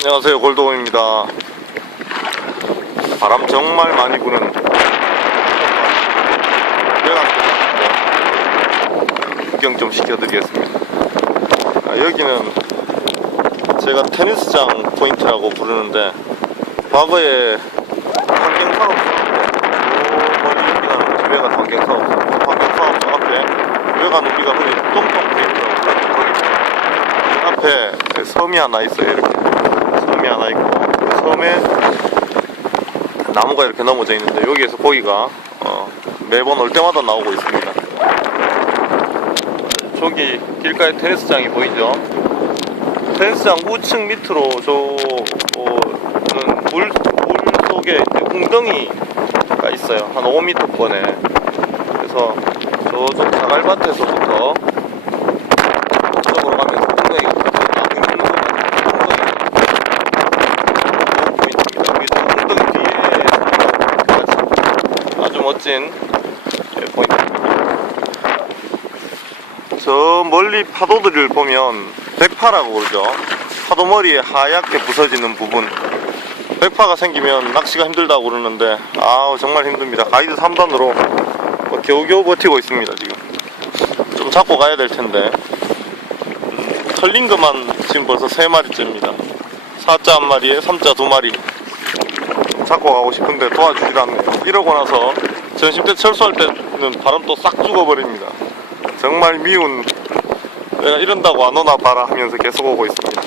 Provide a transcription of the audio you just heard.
안녕하세요. 골동입니다. 바람 정말 많이 부는 구경 좀 시켜드리겠습니다. 아, 여기는 제가 테니스장 포인트라고 부르는데 과거에 환경사업 저 멀리 여기가는 외곽 환경사업 환경사업 저 앞에 외곽 우리가 흔히 똥똥 포인트라고 불렀던 거기 앞에 섬이 하나 있어요 이렇게 섬이 하나 있고. 그 섬에 나무가 이렇게 넘어져 있는데 여기에서 고기가 어, 매번 올 때마다 나오고 있습니다. 저기 길가에 테니스장이 보이죠? 테니스장 우측 밑으로 저는 물, 물 속에 웅덩이가 있어요. 한 5m권에. 그래서 저쪽 자갈밭에서부터 쪽으로 가면서 웅덩이가 나무 있는 웅덩이 포인트입니다. 여기 저 웅덩이 뒤에 아주 멋진 예, 포인트입니다. 저 멀리 파도들을 보면 백파라고 그러죠. 파도 머리에 하얗게 부서지는 부분. 백파가 생기면 낚시가 힘들다고 그러는데 아우 정말 힘듭니다. 가이드 3단으로 뭐 겨우겨우 버티고 있습니다 지금. 좀 잡고 가야 될 텐데 음, 털린 것만 지금 벌써 3마리째입니다. 4자 한 마리에 3자 두 마리 잡고 가고 싶은데 않네요. 이러고 나서 전심 때 철수할 때는 바람 또싹 죽어버립니다. 정말 미운 내가 이런다고 안 오나 봐라 하면서 계속 오고 있습니다.